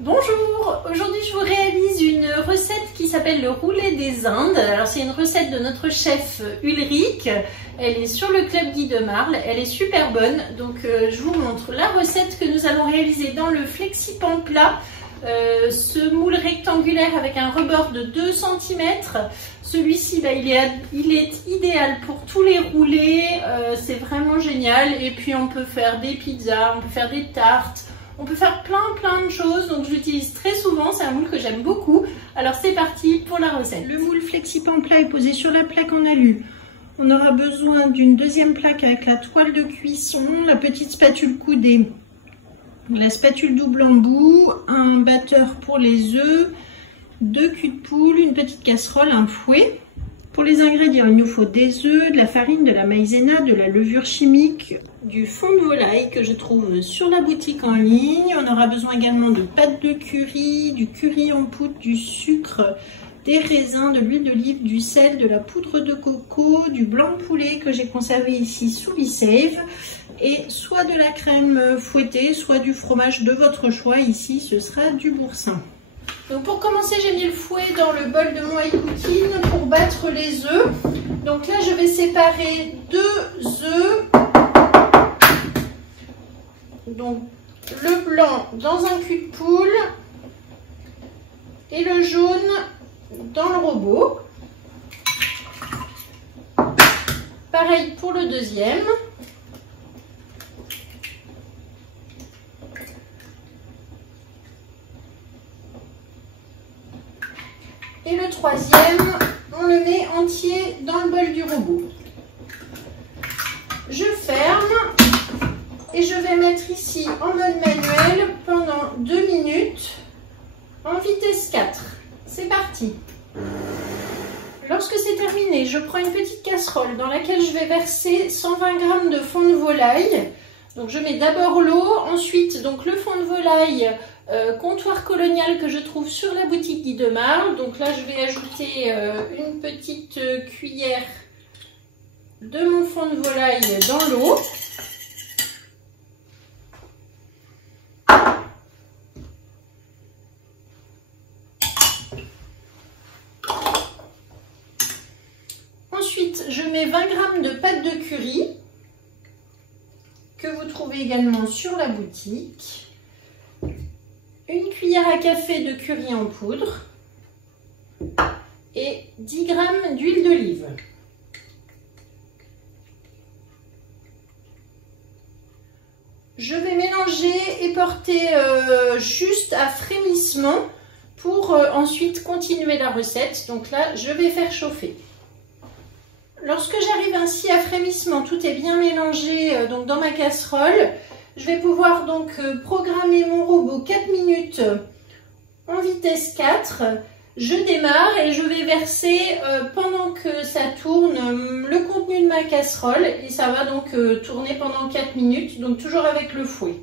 Bonjour, aujourd'hui je vous réalise une recette qui s'appelle le roulé des Indes. Alors c'est une recette de notre chef Ulrich, elle est sur le Club Guy de Marle, elle est super bonne. Donc je vous montre la recette que nous allons réaliser dans le FlexiPan plat. Ce moule rectangulaire avec un rebord de 2 cm. Celui-ci il est idéal pour tous les roulés, c'est vraiment génial. Et puis on peut faire des pizzas, on peut faire des tartes. On peut faire plein de choses, donc je l'utilise très souvent, c'est un moule que j'aime beaucoup. Alors c'est parti pour la recette. Le moule FlexiPan plat est posé sur la plaque en alu. On aura besoin d'une deuxième plaque avec la toile de cuisson, la petite spatule coudée, la spatule double embout, un batteur pour les œufs, 2 culs de poule, une petite casserole, un fouet. Pour les ingrédients, il nous faut des œufs, de la farine, de la maïzena, de la levure chimique, du fond de volaille que je trouve sur la boutique en ligne. On aura besoin également de pâte de curry, du curry en poudre, du sucre, des raisins, de l'huile d'olive, du sel, de la poudre de coco, du blanc de poulet que j'ai conservé ici sous V-Save et soit de la crème fouettée, soit du fromage de votre choix. Ici, ce sera du boursin. Donc pour commencer, j'ai mis le fouet dans le bol de mon high cooking pour battre les œufs. Donc là, je vais séparer 2 œufs. Donc le blanc dans un cul de poule et le jaune dans le robot. Pareil pour le deuxième. Et le troisième, on le met entier dans le bol du robot. Je ferme et je vais mettre ici en mode manuel pendant 2 minutes en vitesse 4. C'est parti. Lorsque c'est terminé, je prends une petite casserole dans laquelle je vais verser 120 g de fond de volaille. Donc je mets d'abord l'eau, ensuite donc le fond de volaille comptoir colonial que je trouve sur la boutique Guy de Marle. Donc là je vais ajouter une petite cuillère de mon fond de volaille dans l'eau. Ensuite je mets 20 g de pâte de curry que vous trouvez également sur la boutique. Une cuillère à café de curry en poudre et 10 g d'huile d'olive. Je vais mélanger et porter juste à frémissement pour ensuite continuer la recette. Donc là, je vais faire chauffer. Lorsque j'arrive ainsi à frémissement, tout est bien mélangé donc dans ma casserole. Je vais pouvoir donc programmer mon robot 4 minutes en vitesse 4. Je démarre et je vais verser pendant que ça tourne le contenu de ma casserole. Et ça va donc tourner pendant 4 minutes, donc toujours avec le fouet.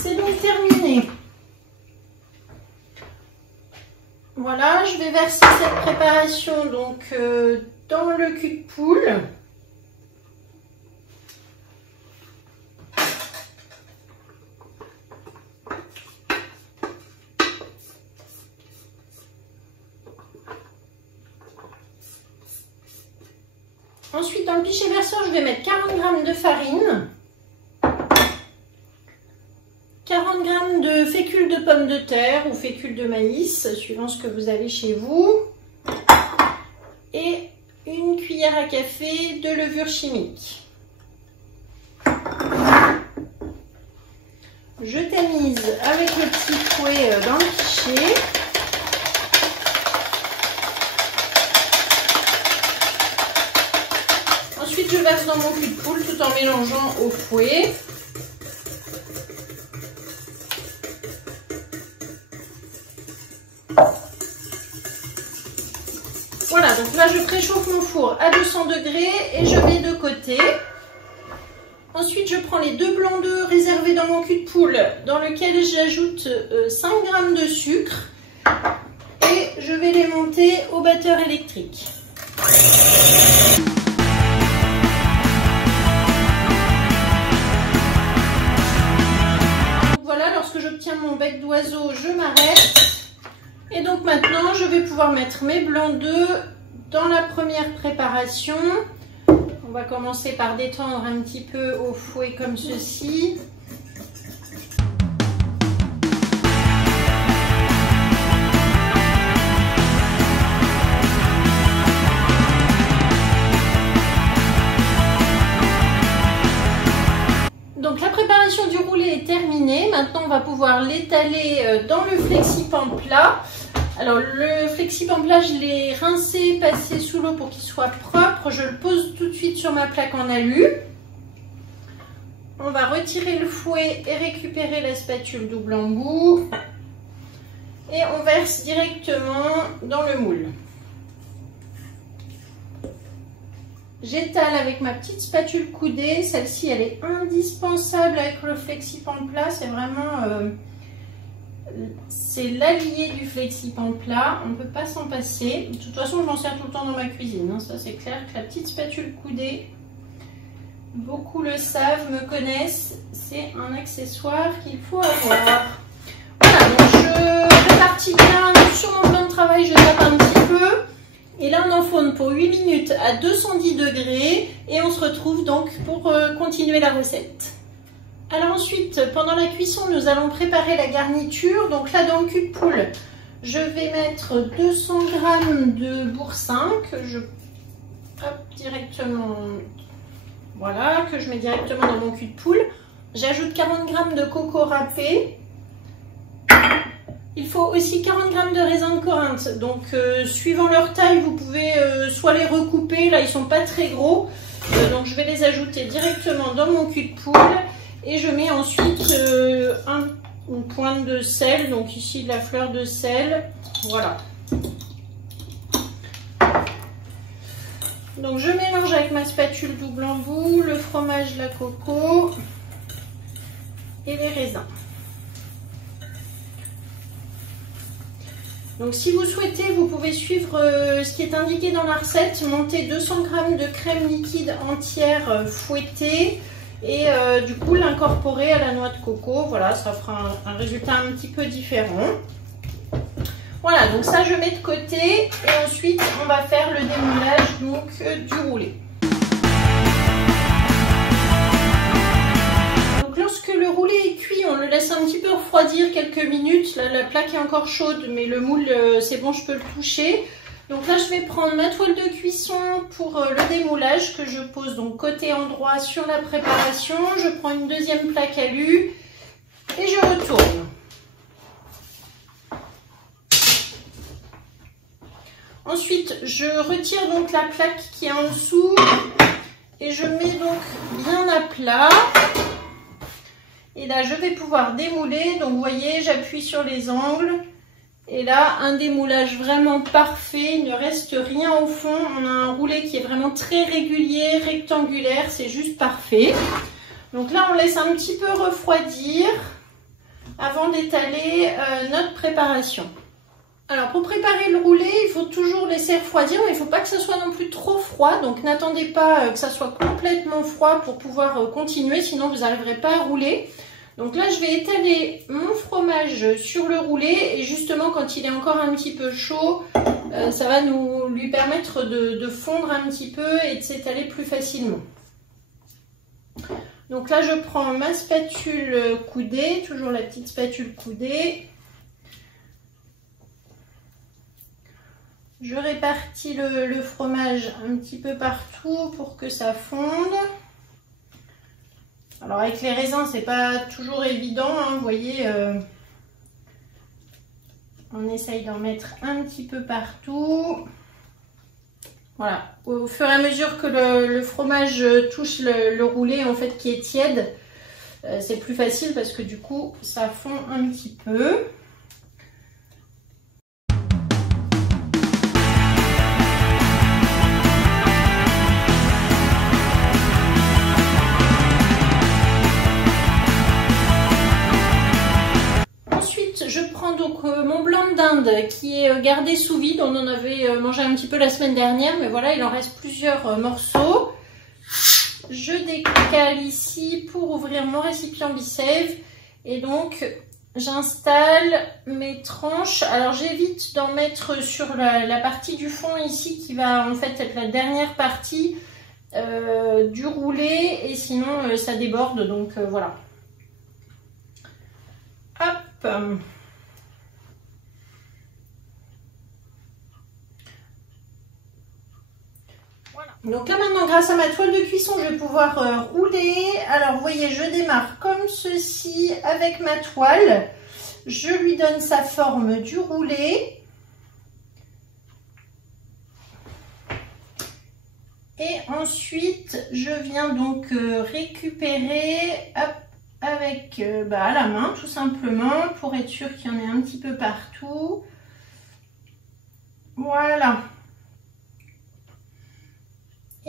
C'est donc terminé. Voilà, je vais verser cette préparation donc dans le cul de poule. Ensuite, dans le pichet verseur, je vais mettre 40 g de farine. 40 g de fécule de pommes de terre ou fécule de maïs, suivant ce que vous avez chez vous. Et une cuillère à café de levure chimique. Je tamise avec le petit fouet dans le pichet. Ensuite, je verse dans mon cul de poule tout en mélangeant au fouet. Voilà, donc là je préchauffe mon four à 200 degrés et je mets de côté. Ensuite, je prends les 2 blancs d'œufs réservés dans mon cul de poule, dans lequel j'ajoute 5 g de sucre et je vais les monter au batteur électrique. Donc voilà, lorsque j'obtiens mon bec d'oiseau, je m'arrête. Et donc maintenant, je vais pouvoir mettre mes blancs d'œufs dans la première préparation. On va commencer par détendre un petit peu au fouet comme ceci. Donc la préparation du roulé est terminée. Maintenant, on va pouvoir l'étaler dans le flexipan plat. Alors le flexipan plat, je l'ai rincé, passé sous l'eau pour qu'il soit propre. Je le pose tout de suite sur ma plaque en alu. On va retirer le fouet et récupérer la spatule double embout. Et on verse directement dans le moule. J'étale avec ma petite spatule coudée. Celle-ci, elle est indispensable avec le flexipan plat. C'est vraiment... c'est l'allié du flexipan plat, on ne peut pas s'en passer. De toute façon, je m'en sers tout le temps dans ma cuisine, hein. Ça c'est clair que la petite spatule coudée, beaucoup le savent, me connaissent, c'est un accessoire qu'il faut avoir. Voilà, donc je répartis bien sur mon plan de travail, je tape un petit peu. Et là, on enfourne pour 8 minutes à 210 degrés et on se retrouve donc pour continuer la recette. Alors ensuite, pendant la cuisson, nous allons préparer la garniture. Donc là, dans le cul de poule, je vais mettre 200 g de boursin que je directement, voilà, que je mets directement dans mon cul de poule. J'ajoute 40 g de coco râpé. Il faut aussi 40 g de raisins de Corinthe. Donc, suivant leur taille, vous pouvez soit les recouper. Là, ils sont pas très gros. Donc, je vais les ajouter directement dans mon cul de poule. Et je mets ensuite une pointe de sel, donc ici de la fleur de sel, voilà. Donc je mélange avec ma spatule double embout le fromage, la coco et les raisins. Donc si vous souhaitez, vous pouvez suivre ce qui est indiqué dans la recette, monter 200 g de crème liquide entière fouettée. Et du coup l'incorporer à la noix de coco, voilà, ça fera un résultat un petit peu différent. Voilà, donc ça je mets de côté et ensuite on va faire le démoulage donc du roulé. Donc lorsque le roulé est cuit, on le laisse un petit peu refroidir quelques minutes. Là, la plaque est encore chaude, mais le moule c'est bon, je peux le toucher. Donc là, je vais prendre ma toile de cuisson pour le démoulage que je pose donc côté endroit sur la préparation. Je prends une deuxième plaque alu et je retourne. Ensuite, je retire donc la plaque qui est en dessous et je mets donc bien à plat. Et là, je vais pouvoir démouler. Donc, vous voyez, j'appuie sur les angles. Et là, un démoulage vraiment parfait, il ne reste rien au fond. On a un roulé qui est vraiment très régulier, rectangulaire, c'est juste parfait. Donc là, on laisse un petit peu refroidir avant d'étaler notre préparation. Alors pour préparer le roulé, il faut toujours laisser refroidir, mais il ne faut pas que ça soit non plus trop froid. Donc n'attendez pas que ça soit complètement froid pour pouvoir continuer, sinon vous n'arriverez pas à rouler. Donc là, je vais étaler mon fromage sur le roulé et justement, quand il est encore un petit peu chaud, ça va lui permettre de fondre un petit peu et de s'étaler plus facilement. Donc là, je prends ma spatule coudée, toujours la petite spatule coudée. Je répartis le fromage un petit peu partout pour que ça fonde. Alors avec les raisins, c'est pas toujours évident, hein, vous voyez, on essaye d'en mettre un petit peu partout. Voilà, au fur et à mesure que le fromage touche le roulé en fait qui est tiède, c'est plus facile parce que du coup ça fond un petit peu. Indes qui est gardé sous vide. On en avait mangé un petit peu la semaine dernière, mais voilà, il en reste plusieurs morceaux. Je décale ici pour ouvrir mon récipient BeSave. Et donc, j'installe mes tranches. Alors, j'évite d'en mettre sur la partie du fond ici qui va en fait être la dernière partie du roulé. Et sinon, ça déborde. Donc, voilà. Hop. Voilà. Donc là maintenant, grâce à ma toile de cuisson, je vais pouvoir rouler. Alors vous voyez, je démarre comme ceci avec ma toile. Je lui donne sa forme du roulé. Et ensuite, je viens donc récupérer hop, avec à la main tout simplement pour être sûr qu'il y en ait un petit peu partout. Voilà.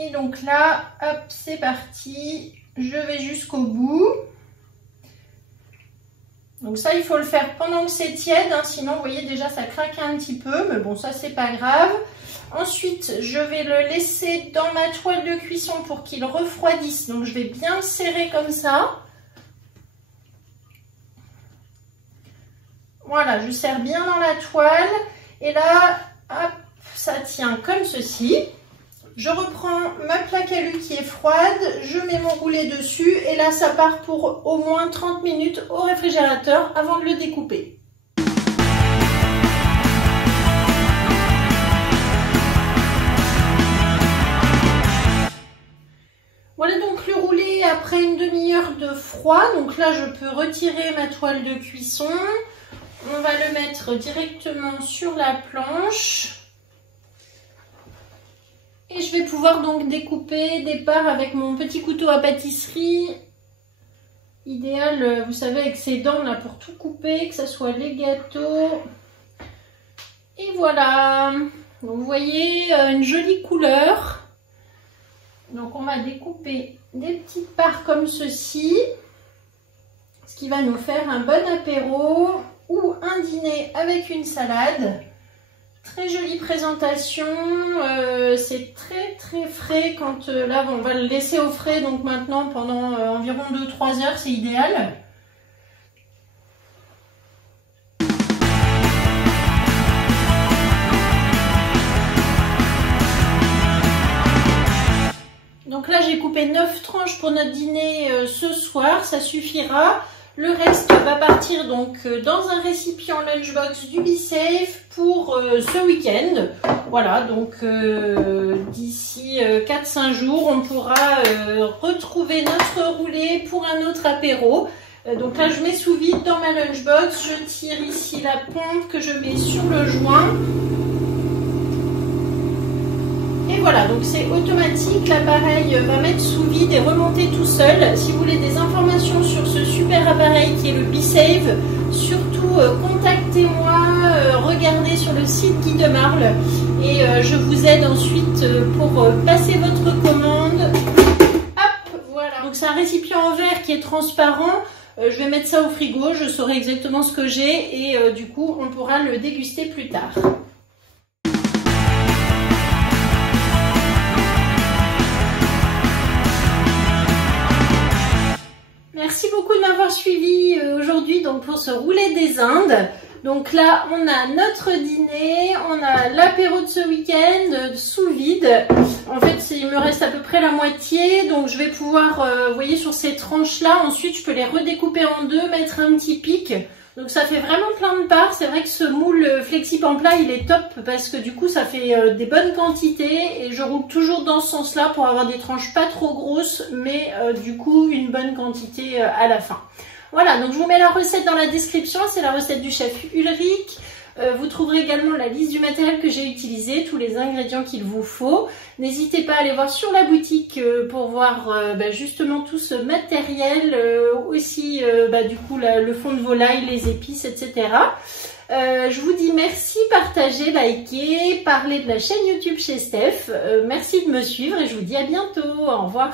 Et donc là, hop, c'est parti. Je vais jusqu'au bout. Donc ça, il faut le faire pendant que c'est tiède, hein, sinon, vous voyez, déjà, ça craque un petit peu. Mais bon, ça, c'est pas grave. Ensuite, je vais le laisser dans ma toile de cuisson pour qu'il refroidisse. Donc, je vais bien le serrer comme ça. Voilà, je serre bien dans la toile. Et là, hop, ça tient comme ceci. Je reprends ma plaque alu qui est froide, je mets mon roulé dessus et là ça part pour au moins 30 minutes au réfrigérateur avant de le découper. Voilà donc le roulé après une demi-heure de froid. Donc là je peux retirer ma toile de cuisson. On va le mettre directement sur la planche. Et je vais pouvoir donc découper des parts avec mon petit couteau à pâtisserie. Idéal, vous savez, avec ses dents là pour tout couper, que ce soit les gâteaux. Et voilà. Donc vous voyez, une jolie couleur. Donc on va découper des petites parts comme ceci. Ce qui va nous faire un bon apéro ou un dîner avec une salade. Très jolie présentation, c'est très frais quand là on va le laisser au frais, donc maintenant pendant environ 2-3 heures, c'est idéal. Donc là j'ai coupé 9 tranches pour notre dîner ce soir, ça suffira. Le reste va partir donc dans un récipient lunchbox du BeSave pour ce week-end. Voilà, donc d'ici 4-5 jours, on pourra retrouver notre roulé pour un autre apéro. Donc là, je mets sous vide dans ma lunchbox. Je tire ici la pompe que je mets sur le joint. Et voilà, donc c'est automatique, l'appareil va mettre sous vide et remonter tout seul. Si vous voulez des informations sur ce super appareil qui est le BeSave, surtout contactez-moi, regardez sur le site Guy de Marle et je vous aide ensuite pour passer votre commande. Hop, voilà. Donc c'est un récipient en verre qui est transparent. Je vais mettre ça au frigo, je saurai exactement ce que j'ai et du coup on pourra le déguster plus tard. Merci beaucoup de m'avoir suivi aujourd'hui donc pour ce roulé des Indes. Donc là, on a notre dîner, on a l'apéro de ce week-end sous vide. En fait, il me reste à peu près la moitié, donc je vais pouvoir, vous voyez, sur ces tranches-là, ensuite je peux les redécouper en deux, mettre un petit pic. Donc ça fait vraiment plein de parts. C'est vrai que ce moule Flexi-Pan-Plat, il est top parce que du coup, ça fait des bonnes quantités et je roule toujours dans ce sens-là pour avoir des tranches pas trop grosses, mais du coup, une bonne quantité à la fin. Voilà, donc je vous mets la recette dans la description, c'est la recette du chef Ulrich. Vous trouverez également la liste du matériel que j'ai utilisé, tous les ingrédients qu'il vous faut. N'hésitez pas à aller voir sur la boutique pour voir justement tout ce matériel, aussi du coup le fond de volaille, les épices, etc. Je vous dis merci, partagez, likez, parlez de la chaîne YouTube chez Steph. Merci de me suivre et je vous dis à bientôt. Au revoir.